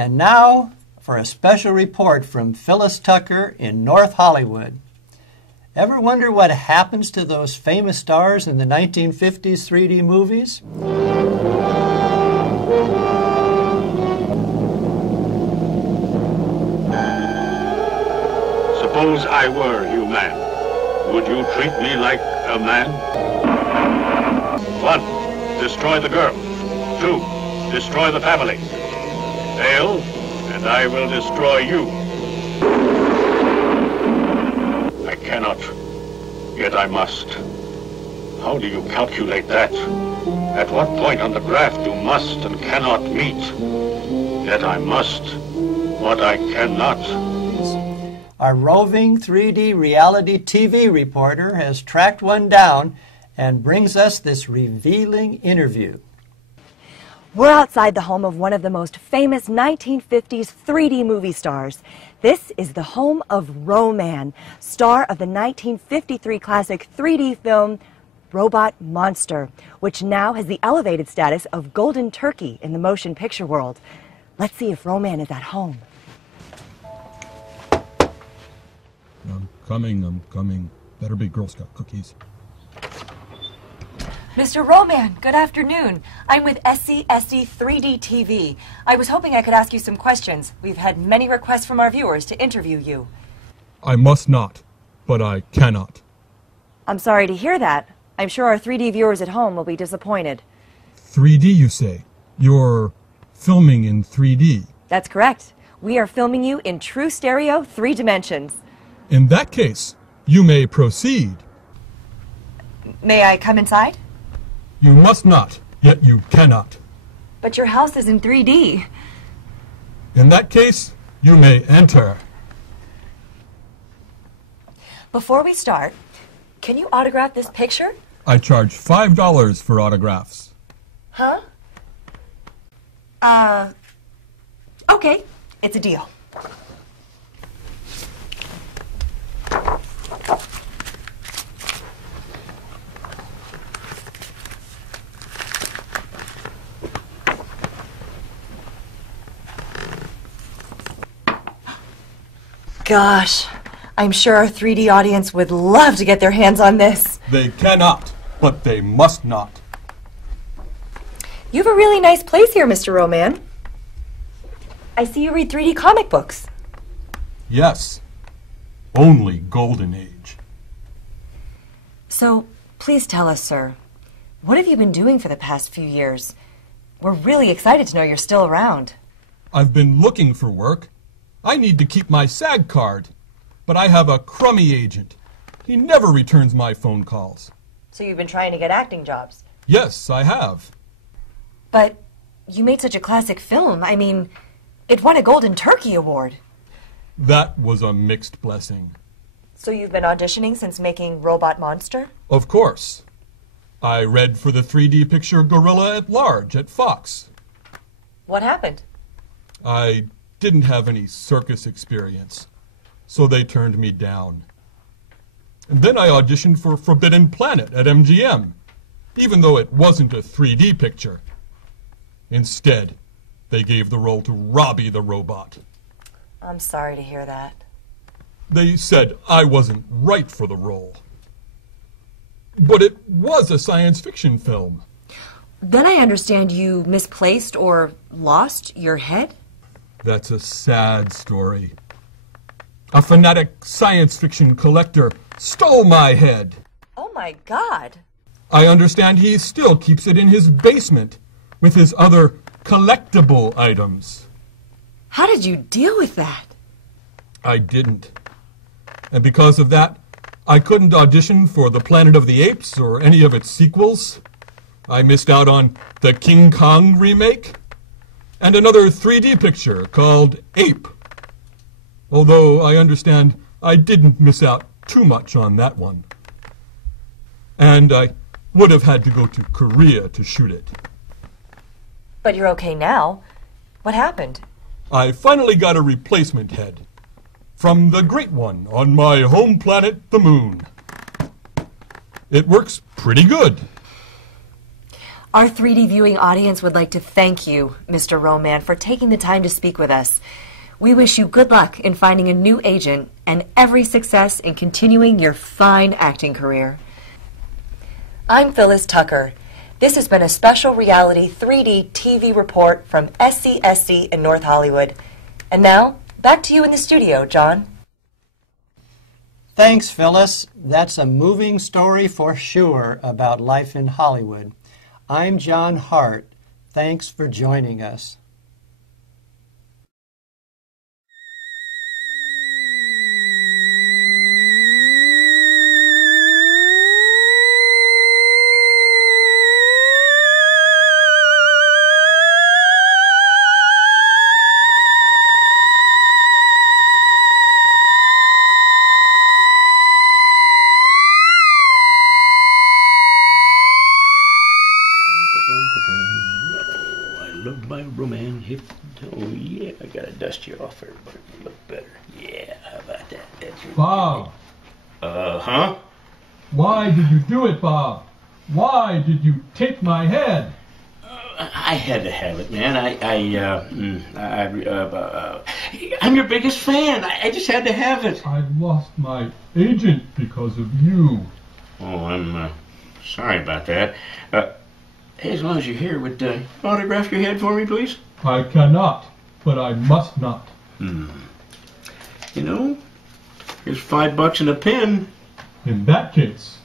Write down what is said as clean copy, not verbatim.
And now for a special report from Phyllis Tucker in North Hollywood. Ever wonder what happens to those famous stars in the 1950s 3D movies? Suppose I were you, man. Would you treat me like a man? 1. Destroy the girl. 2. Destroy the family. Fail, and I will destroy you. I cannot, yet I must. How do you calculate that? At what point on the graph do must and cannot meet? Yet I must, what I cannot. Our roving 3D reality TV reporter has tracked one down and brings us this revealing interview. We're outside the home of one of the most famous 1950s 3D movie stars. This is the home of Ro-Man, star of the 1953 classic 3D film Robot Monster, which now has the elevated status of Golden Turkey in the motion picture world. Let's see if Ro-Man is at home. I'm coming. Better be Girl Scout cookies. Mr. Ro-Man, good afternoon. I'm with SCSD 3D TV. I was hoping I could ask you some questions. We've had many requests from our viewers to interview you. I must not, but I cannot. I'm sorry to hear that. I'm sure our 3D viewers at home will be disappointed. 3D, you say? You're filming in 3D? That's correct. We are filming you in true stereo 3 dimensions. In that case, you may proceed. May I come inside? You must not, yet you cannot. But your house is in 3D. In that case, you may enter. Before we start, can you autograph this picture? I charge $5 for autographs. Huh? Okay, it's a deal. Gosh, I'm sure our 3D audience would love to get their hands on this. They cannot, but they must not. You have a really nice place here, Mr. Ro-Man. I see you read 3D comic books. Yes, only Golden Age. So, please tell us, sir, what have you been doing for the past few years? We're really excited to know you're still around. I've been looking for work. I need to keep my SAG card, but I have a crummy agent. He never returns my phone calls. So you've been trying to get acting jobs? Yes, I have. But you made such a classic film. I mean, it won a Golden Turkey Award. That was a mixed blessing. So you've been auditioning since making Robot Monster? Of course. I read for the 3D picture Gorilla at Large at Fox. What happened? I didn't have any circus experience, so they turned me down. And then I auditioned for Forbidden Planet at MGM, even though it wasn't a 3D picture. Instead, they gave the role to Robbie the Robot. I'm sorry to hear that. They said I wasn't right for the role. But it was a science fiction film. Then I understand you misplaced or lost your head? That's a sad story. A fanatic science fiction collector stole my head. Oh my God. I understand he still keeps it in his basement with his other collectible items. How did you deal with that? I didn't. And because of that, I couldn't audition for the Planet of the Apes or any of its sequels. I missed out on the King Kong remake and another 3D picture called Ape. Although I understand I didn't miss out too much on that one. And I would have had to go to Korea to shoot it. But you're okay now. What happened? I finally got a replacement head from the Great One on my home planet, the Moon. It works pretty good. Our 3D viewing audience would like to thank you, Mr. Roman, for taking the time to speak with us. We wish you good luck in finding a new agent and every success in continuing your fine acting career. I'm Phyllis Tucker. This has been a special reality 3D TV report from SCSC in North Hollywood. And now, back to you in the studio, John. Thanks, Phyllis. That's a moving story for sure about life in Hollywood. I'm John Hart. Thanks for joining us. Oh, yeah, I gotta dust you off, everybody. You look better. Yeah, how about that? That's your Bob! Huh? Why did you do it, Bob? Why did you take my head? I had to have it, man. I'm your biggest fan. I just had to have it. I lost my agent because of you. Oh, I'm sorry about that. Hey, as long as you're here, would autograph your head for me, please? I cannot, but I must not. You know, here's $5 and a pen. In that case...